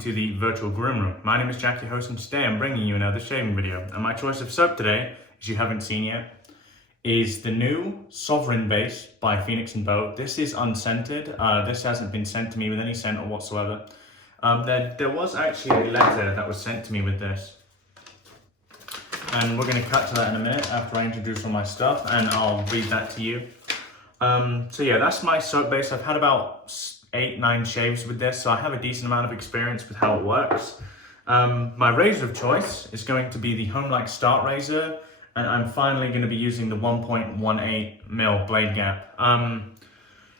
to the virtual groom room. My name is Jack, your host, and today I'm bringing you another shaving video. And my choice of soap today, as you haven't seen yet, is the new Sovereign base by Phoenix and Beau. This is unscented. This hasn't been sent to me with any scent or whatsoever. There was actually a letter that was sent to me with this. And we're going to cut to that in a minute after I introduce all my stuff, and I'll read that to you. So yeah, that's my soap base. I've had about 8-9 shaves with this, so I have a decent amount of experience with how it works. My razor of choice is going to be the Homelike Start razor, and I'm finally going to be using the 1.18mm blade gap. A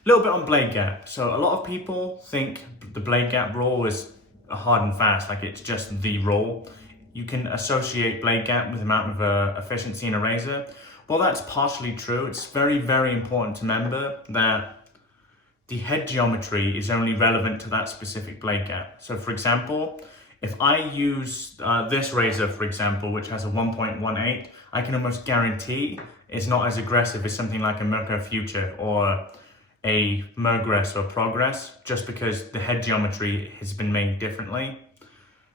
little bit on blade gap. So a lot of people think the blade gap rule is hard and fast, like it's just the rule. You can associate blade gap with amount of efficiency in a razor. Well, that's partially true. It's very, very important to remember that the head geometry is only relevant to that specific blade gap. So for example, if I use this razor, for example, which has a 1.18, I can almost guarantee it's not as aggressive as something like a Merco Future or a Mergress or Progress, just because the head geometry has been made differently.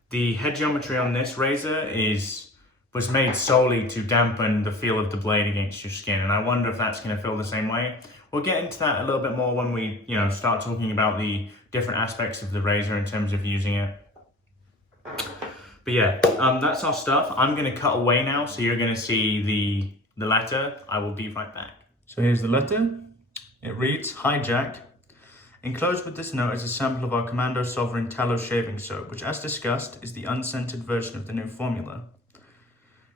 The head geometry on this razor was made solely to dampen the feel of the blade against your skin, and I wonder if that's going to feel the same way. We'll get into that a little bit more when we, start talking about the different aspects of the razor in terms of using it. But yeah, that's our stuff. I'm going to cut away now, so you're going to see the letter. I will be right back. So here's the letter. It reads, "Hi Jack. Enclosed with this note is a sample of our Commando Sovereign Tallow shaving soap, which as discussed is the unscented version of the new formula.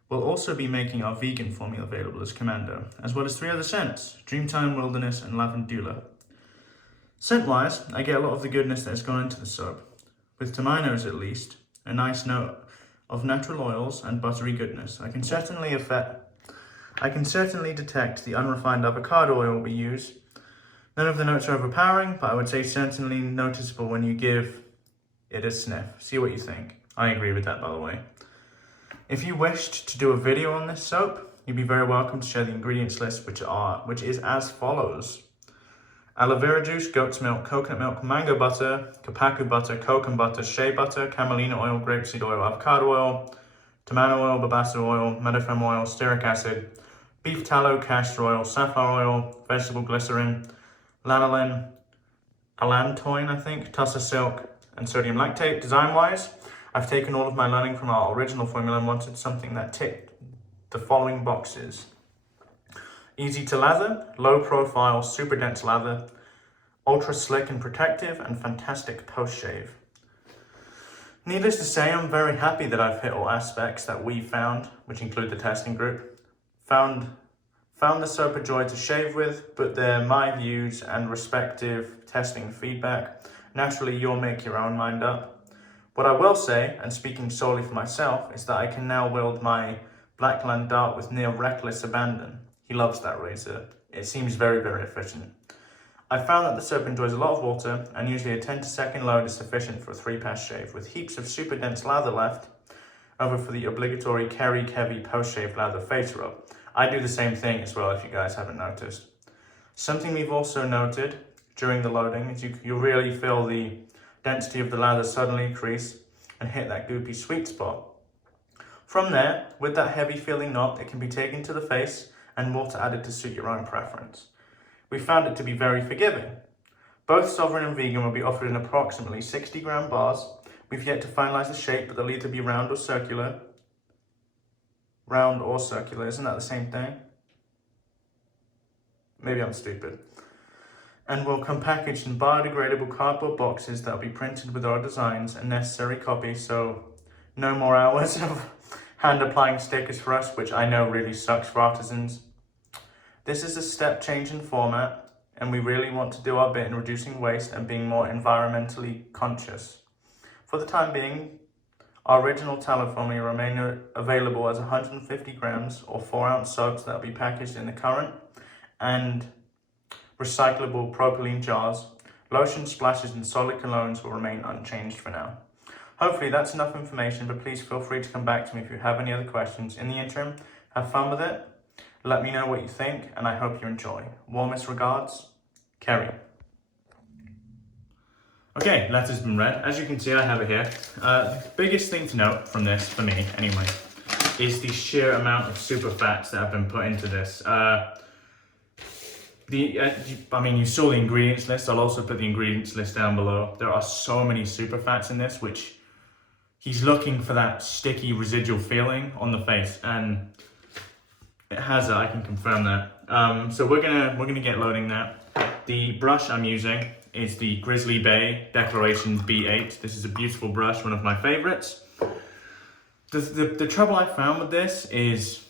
We'll also be making our vegan formula available as Commando, as well as 3 other scents, Dreamtime, Wilderness, and Lavendula. Scent-wise, I get a lot of the goodness that has gone into the soap, with Tamano's at least, a nice note of natural oils and buttery goodness. I can certainly detect the unrefined avocado oil we use. None of the notes are overpowering, but I would say certainly noticeable when you give it a sniff. See what you think." I agree with that, by the way. If you wished to do a video on this soap, you'd be very welcome to share the ingredients list, which is as follows: aloe vera juice, goat's milk, coconut milk, mango butter, Capuacu butter, Kokum butter, Shea butter, Camelina oil, grapeseed oil, avocado oil, Tamanu oil, Babassu oil, Meadowfoam oil, stearic acid, beef tallow, castor oil, safflower oil, vegetable glycerine, Lanolin, Allantoin, I think, Tussah silk, and sodium lactate. Design-wise, I've taken all of my learning from our original formula and wanted something that ticked the following boxes: easy to lather, low profile, super dense lather, ultra slick and protective, and fantastic post-shave. Needless to say, I'm very happy that I've hit all aspects that we found, which include the testing group. Found the soap a joy to shave with, but they're my views and respective testing feedback. Naturally, you'll make your own mind up. What I will say, and speaking solely for myself, is that I can now wield my Blackland dart with near reckless abandon. He loves that razor. It seems very, very efficient. I found that the soap enjoys a lot of water, and usually a 10 to second load is sufficient for a 3-pass shave, with heaps of super dense lather left over for the obligatory Kerry Kevy post-shave lather face rub. I do the same thing as well, if you guys haven't noticed. Something we've also noted during the loading is you really feel the density of the lather suddenly increase and hit that goopy sweet spot. From there, with that heavy feeling knot, it can be taken to the face and water added to suit your own preference. We found it to be very forgiving. Both Sovereign and Vegan will be offered in approximately 60-gram bars. We've yet to finalize the shape, but they'll either be round or circular. Round or circular, isn't that the same thing? Maybe I'm stupid. And will come packaged in biodegradable cardboard boxes that will be printed with our designs and necessary copies, so no more hours of hand applying stickers for us, which I know really sucks for artisans. This is a step change in format, and we really want to do our bit in reducing waste and being more environmentally conscious. For the time being, our original tallow formula will remain available as 150 grams or 4-ounce soaps that will be packaged in the current and recyclable propylene jars. Lotion splashes and solid colognes will remain unchanged for now. Hopefully that's enough information, but please feel free to come back to me if you have any other questions. In the interim, have fun with it. Let me know what you think, and I hope you enjoy. Warmest regards, Kerry. Okay, letter's been read. As you can see, I have it here. The biggest thing to note from this, for me anyway, is the sheer amount of super fats that have been put into this. I mean, you saw the ingredients list. I'll also put the ingredients list down below. There are so many super fats in this, which he's looking for that sticky residual feeling on the face, and it has it. I can confirm that. So we're gonna get loading that. The brush I'm using is the Grizzly Bay Declaration B8. This is a beautiful brush, one of my favorites. The trouble I found with this is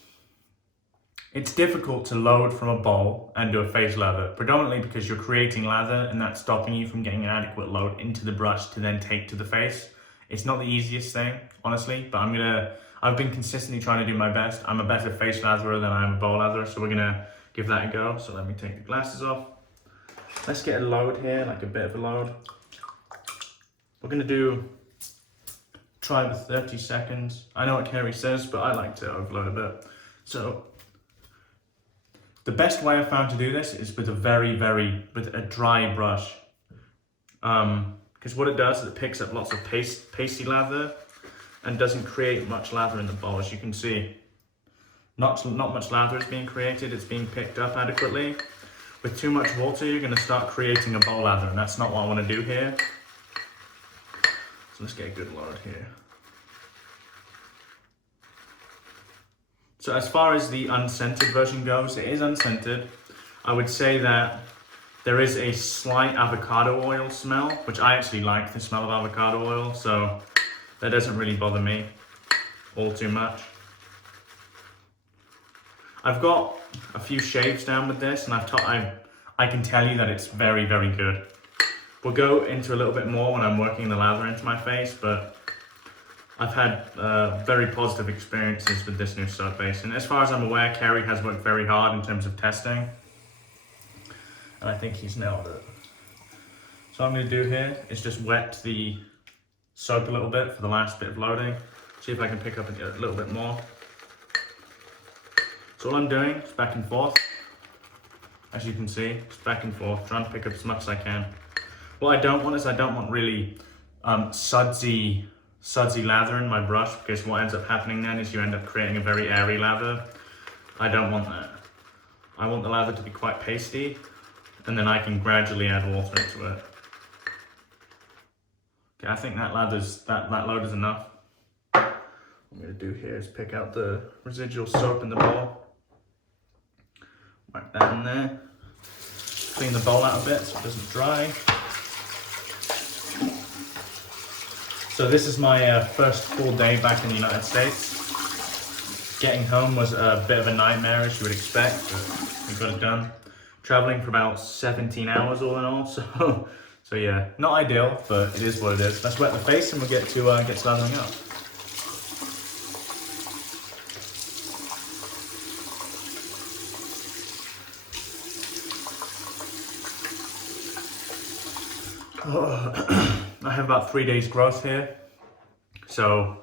it's difficult to load from a bowl and do a face lather, predominantly because you're creating lather and that's stopping you from getting an adequate load into the brush to then take to the face. It's not the easiest thing, honestly, but I've been consistently trying to do my best. I'm a better face latherer than I am a bowl latherer, so we're gonna give that a go. So let me take the glasses off. Let's get a load here, like a bit of a load. We're gonna try with 30 seconds. I know what Kerry says, but I like to overload a bit. So the best way I found to do this is with a dry brush. Because what it does is it picks up lots of pasty lather and doesn't create much lather in the bowl. As you can see, not much lather is being created, it's being picked up adequately. With too much water, you're going to start creating a bowl lather, and that's not what I want to do here. So let's get a good load here. So as far as the unscented version goes, it is unscented. I would say that there is a slight avocado oil smell, which I actually like the smell of avocado oil, so that doesn't really bother me all too much. I've got a few shaves down with this, and I can tell you that it's very, very good. We'll go into a little bit more when I'm working the lather into my face, but I've had very positive experiences with this new soap base. And as far as I'm aware, Kerry has worked very hard in terms of testing, and I think he's nailed it. So what I'm going to do here is just wet the soap a little bit for the last bit of loading. See if I can pick up a little bit more. So all I'm doing is back and forth. As you can see, just back and forth, trying to pick up as much as I can. What I don't want is I don't want really sudsy lather in my brush, because what ends up happening then is you end up creating a very airy lather. I don't want that. I want the lather to be quite pasty, and then I can gradually add water into it. Okay, I think that load is enough. What I'm going to do here is pick out the residual soap in the bowl. Whack that in there. Clean the bowl out a bit so it doesn't dry. So this is my first full day back in the United States. Getting home was a bit of a nightmare, as you would expect, but we got it done. Traveling for about 17 hours all in all, so yeah, not ideal, but it is what it is. Let's wet the face and we'll get to lathering up. I have about 3 days growth here, so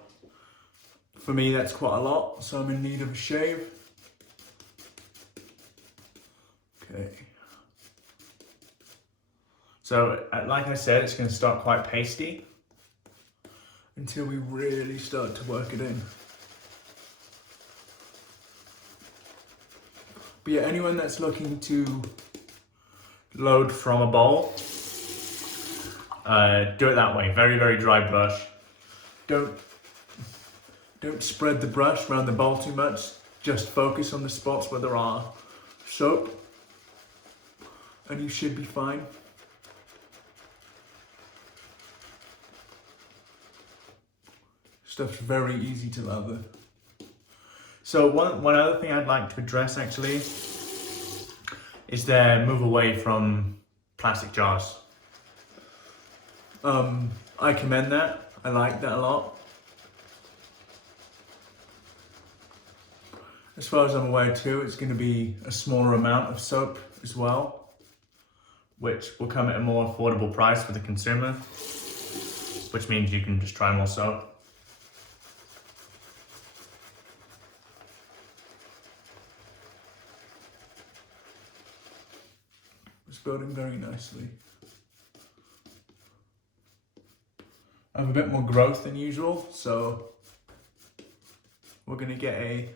for me that's quite a lot, so I'm in need of a shave. Okay. So like I said, it's going to start quite pasty until we really start to work it in. But yeah, anyone that's looking to load from a bowl, do it that way. Very, very dry brush. Don't spread the brush around the bowl too much. Just focus on the spots where there are soap, and you should be fine. Stuff's very easy to lather. So one other thing I'd like to address actually is their move away from plastic jars. I commend that. I like that a lot. As far as I'm aware too, it's going to be a smaller amount of soap as well, which will come at a more affordable price for the consumer, which means you can just try more soap. It's building very nicely. I have a bit more growth than usual, so we're gonna get a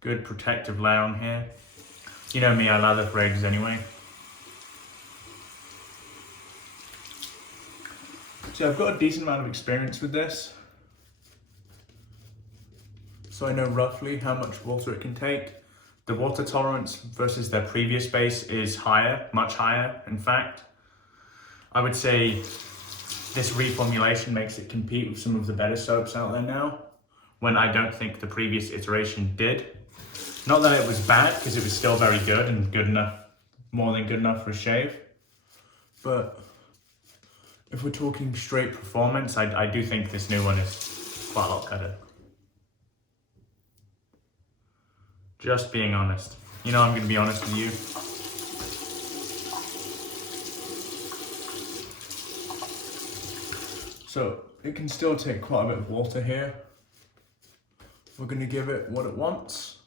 good protective layer on here. You know me, I lather for ages anyway. So I've got a decent amount of experience with this. So I know roughly how much water it can take. The water tolerance versus their previous base is higher, much higher, in fact. I would say this reformulation makes it compete with some of the better soaps out there now, when I don't think the previous iteration did. Not that it was bad, because it was still very good and good enough, more than good enough for a shave. But if we're talking straight performance, I do think this new one is quite a lot better. Just being honest. You know I'm going to be honest with you. So it can still take quite a bit of water here. We're going to give it what it wants.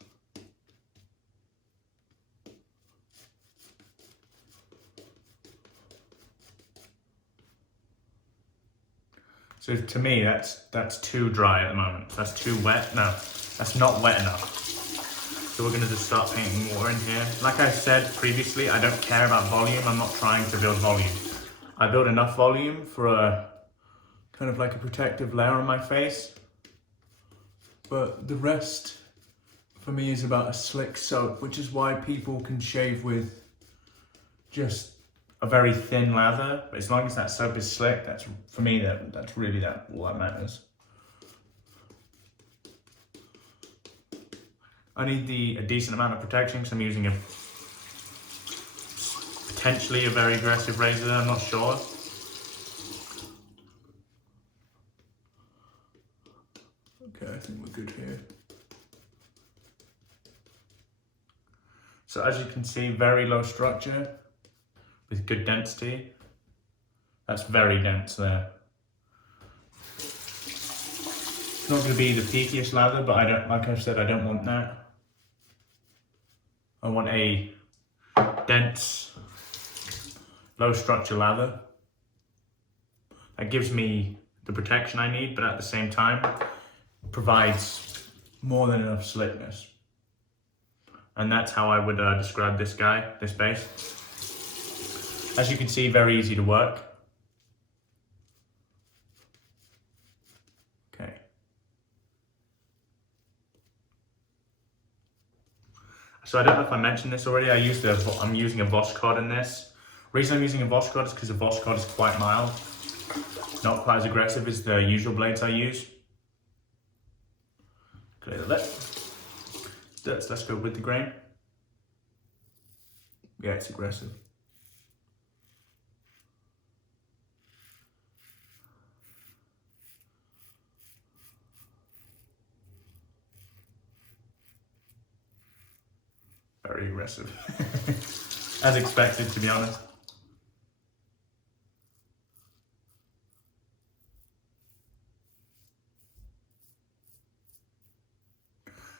So to me, that's too dry at the moment. That's too wet. No, that's not wet enough. So we're gonna just start painting more in here. Like I said previously, I don't care about volume. I'm not trying to build volume. I build enough volume for a kind of like a protective layer on my face. But the rest for me is about a slick soap, which is why people can shave with just a very thin lather. But as long as that soap is slick, that's for me, that's really all that matters. I need a decent amount of protection because I'm using potentially a very aggressive razor, I'm not sure. Okay, I think we're good here. So as you can see, very low structure with good density. That's very dense there. It's not going to be the peakiest lather, but I don't, like I said, I don't want that. I want a dense, low structure lather. That gives me the protection I need, but at the same time, provides more than enough slickness. And that's how I would describe this guy, this base. As you can see, very easy to work. Okay. So I don't know if I mentioned this already, I'm using a Voskhod in this. The reason I'm using a Voskhod is because the Voskhod is quite mild. Not quite as aggressive as the usual blades I use. Clear the lip. Let's go with the grain. Yeah, it's aggressive. Very aggressive. As expected, to be honest.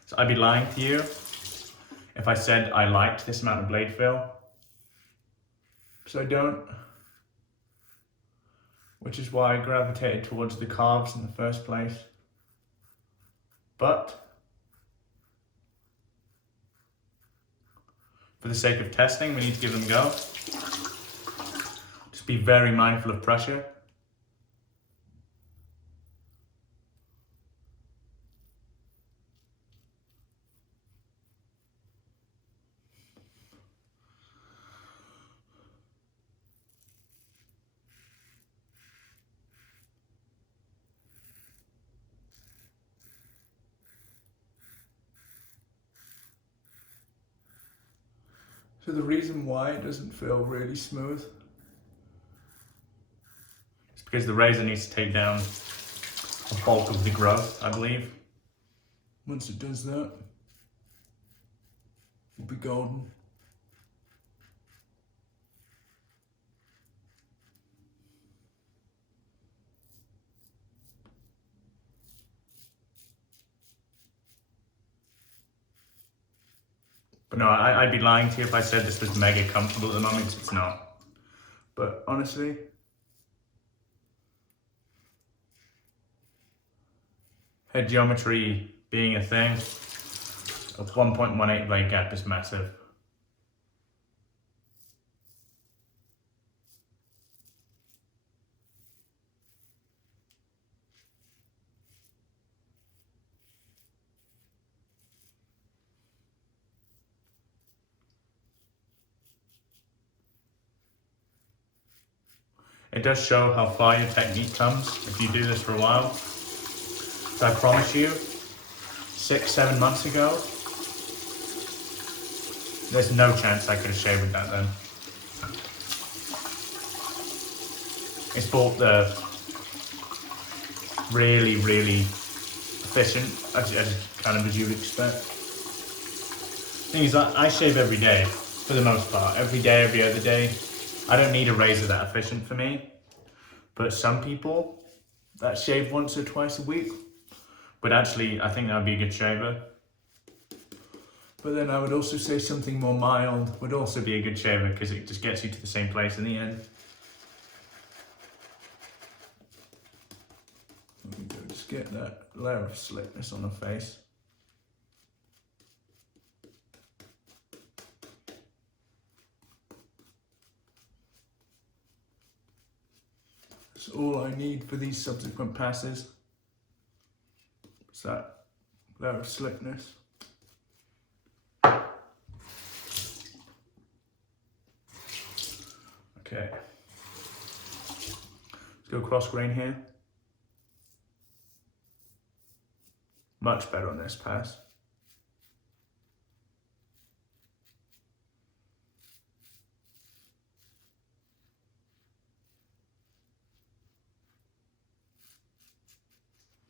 So I'd be lying to you if I said I liked this amount of blade fill. So I don't. Which is why I gravitated towards the calves in the first place. But for the sake of testing, we need to give them a go. Just be very mindful of pressure. So the reason why it doesn't feel really smooth is because the razor needs to take down the bulk of the growth, I believe. Once it does that, it'll be golden. But no, I'd be lying to you if I said this was mega comfortable at the moment. It's not. But honestly, head geometry being a thing, a 1.18 blade gap is massive. It does show how far your technique comes if you do this for a while. So I promise you, 6-7 months ago, there's no chance I could have shaved with that then. It's both the really, really efficient, as kind of as you would expect. Thing is, I shave every day, for the most part. Every day, every other day. I don't need a razor that efficient for me. But some people that shave once or twice a week would actually, I think that would be a good shaver. But then I would also say something more mild would also be a good shaver because it just gets you to the same place in the end. There we go, just get that layer of slickness on the face. That's all I need for these subsequent passes. It's that layer of slickness. Okay. Let's go cross grain here. Much better on this pass.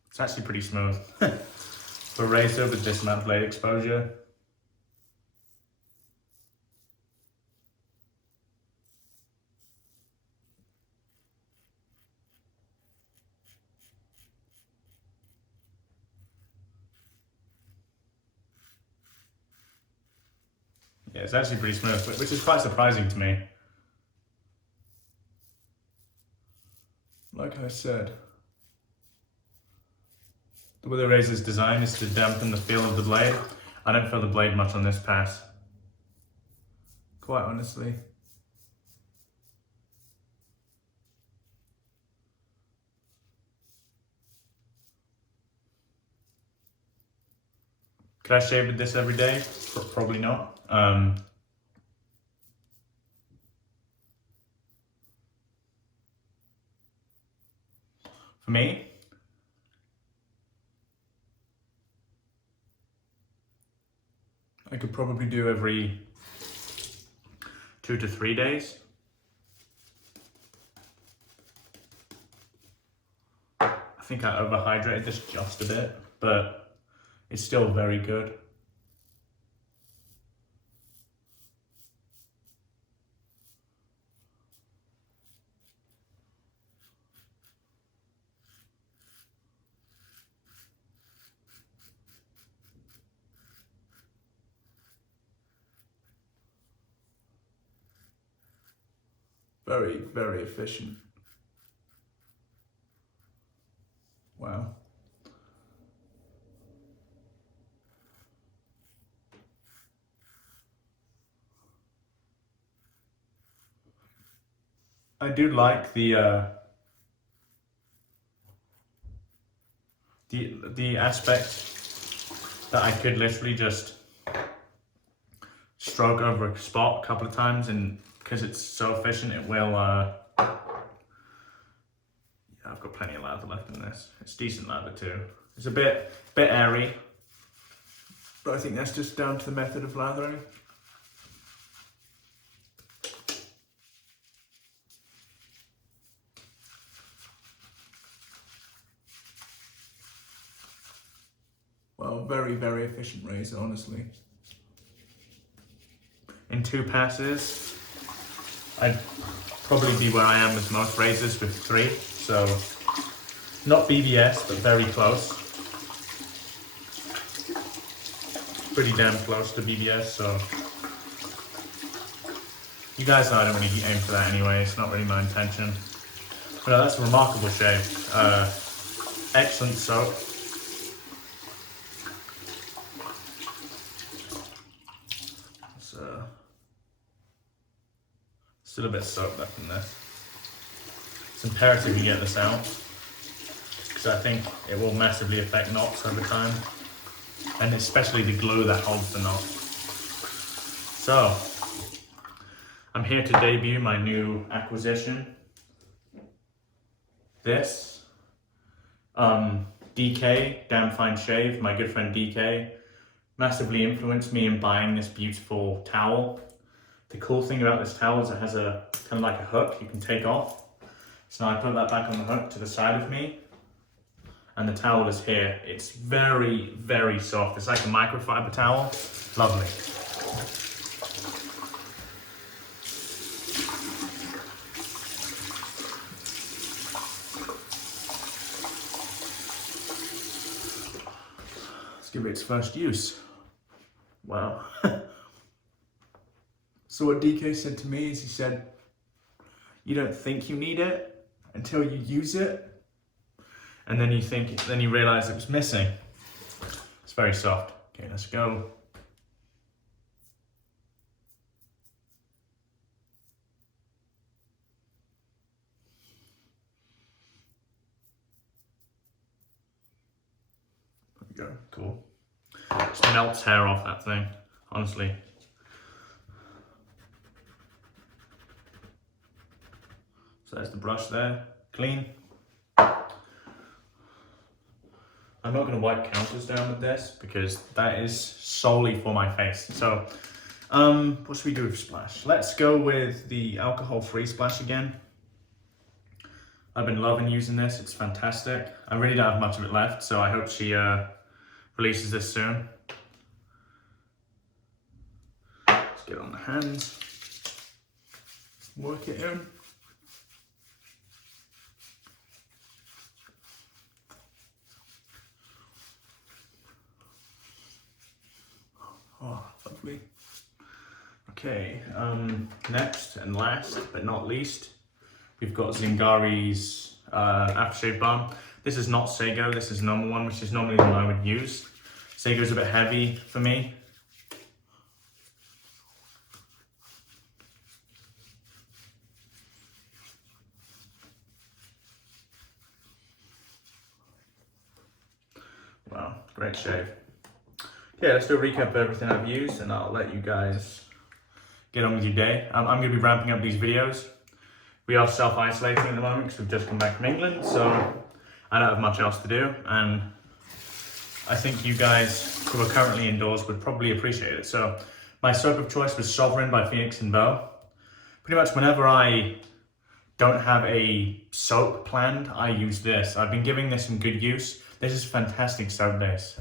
It's actually pretty smooth. For a razor with this amount of blade exposure. Yeah, it's actually pretty smooth, which is quite surprising to me. Like I said, the way the razor's designed is to dampen the feel of the blade. I don't feel the blade much on this pass, quite honestly. Could I shave with this every day? Probably not. For me, I could probably do every 2 to 3 days. I think I overhydrated this just a bit, but it's still very good. Very, very efficient. Wow. I do like the aspect that I could literally just stroke over a spot a couple of times, and because it's so efficient, it will. Yeah, I've got plenty of lather left in this. It's decent lather too. It's a bit airy, but I think that's just down to the method of lathering. Well, very, very efficient razor, honestly. In 2 passes, I'd probably be where I am with most razors with 3, so not BBS, but very close. Pretty damn close to BBS, so you guys know I don't really aim for that anyway, it's not really my intention. But no, that's a remarkable shave. Excellent soap. Still a bit of soap left in this. It's imperative you get this out, because I think it will massively affect knots over time, and especially the glue that holds the knot. So, I'm here to debut my new acquisition. This DK, Damn Fine Shave, my good friend DK, massively influenced me in buying this beautiful towel. The cool thing about this towel is it has a kind of like a hook you can take off. So now I put that back on the hook to the side of me, and the towel is here. It's very, very soft. It's like a microfiber towel. Lovely. Let's give it its first use. Wow. So what DK said to me is, he said, you don't think you need it until you use it, and then you realize it was missing. It's very soft. Okay, let's go. There we go, cool. Just melts hair off that thing, honestly. So there's the brush there, clean. I'm not going to wipe counters down with this because that is solely for my face. So, what should we do with splash? Let's go with the alcohol-free splash again. I've been loving using this, it's fantastic. I really don't have much of it left, so I hope she releases this soon. Let's get on the hands, work it in. Oh, lovely. Okay, next and last but not least, we've got Zingari's Aftershave Balm. This is not Sago, this is normal one, which is normally the one I would use. Sago's a bit heavy for me. Wow, great shave. Yeah, let's do a recap of everything I've used, and I'll let you guys get on with your day. I'm going to be ramping up these videos. We are self-isolating at the moment because we've just come back from England, so I don't have much else to do, and I think you guys who are currently indoors would probably appreciate it. So my soap of choice was Sovereign by Phoenix and Beau. Pretty much whenever I don't have a soap planned, I use this. I've been giving this some good use. This is a fantastic soap base.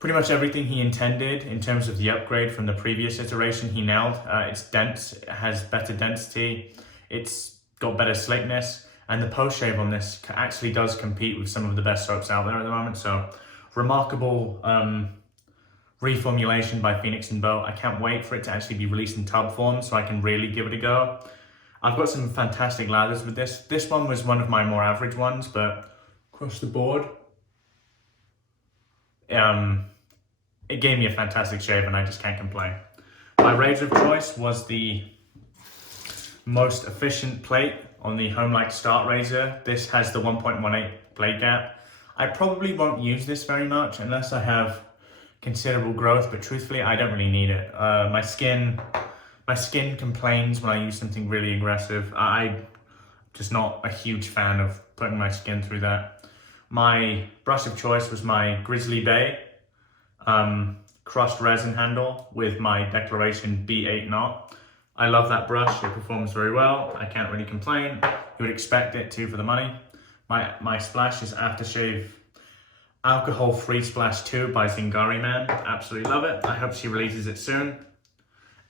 Pretty much everything he intended in terms of the upgrade from the previous iteration, he nailed. It's dense, it has better density, it's got better slickness, and the post-shave on this actually does compete with some of the best soaps out there at the moment. So, remarkable reformulation by Phoenix and Beau. I can't wait for it to actually be released in tub form so I can really give it a go. I've got some fantastic lathers with this. This one was one of my more average ones, but across the board, it gave me a fantastic shave and I just can't complain. My razor of choice was the most efficient plate on the Homelike Start razor. This has the 1.18 blade gap. I probably won't use this very much unless I have considerable growth, but truthfully, I don't really need it. My skin complains when I use something really aggressive. I'm just not a huge fan of putting my skin through that. My brush of choice was my Grizzly Beau crushed resin handle with my Declaration B8 knot. I love that brush, it performs very well. I can't really complain. You would expect it to for the money. My splash is Aftershave Alcohol Free Splash 2 by Zingari Man. Absolutely love it. I hope she releases it soon.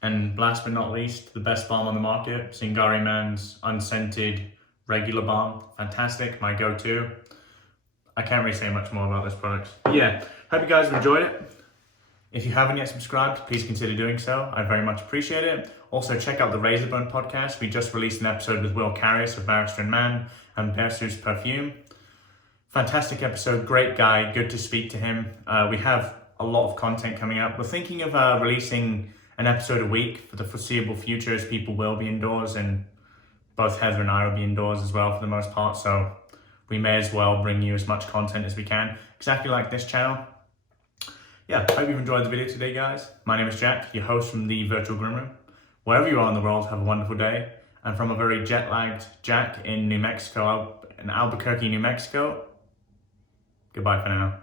And last but not least, the best balm on the market, Zingari Man's Unscented Regular Balm. Fantastic, my go-to. I can't really say much more about this product. But yeah, hope you guys have enjoyed it. If you haven't yet subscribed, please consider doing so. I very much appreciate it. Also, check out the Razorbone podcast. We just released an episode with Will Carrius of Barrister and Man and Babassu's Perfume. Fantastic episode, great guy, good to speak to him. We have a lot of content coming up. We're thinking of releasing an episode a week for the foreseeable future, as people will be indoors, and both Heather and I will be indoors as well for the most part, so we may as well bring you as much content as we can, exactly like this channel. Yeah, hope you've enjoyed the video today, guys. My name is Jack, your host from the Virtual Groom Room. Wherever you are in the world, have a wonderful day. And from a very jet-lagged Jack in New Mexico, in Albuquerque, New Mexico, goodbye for now.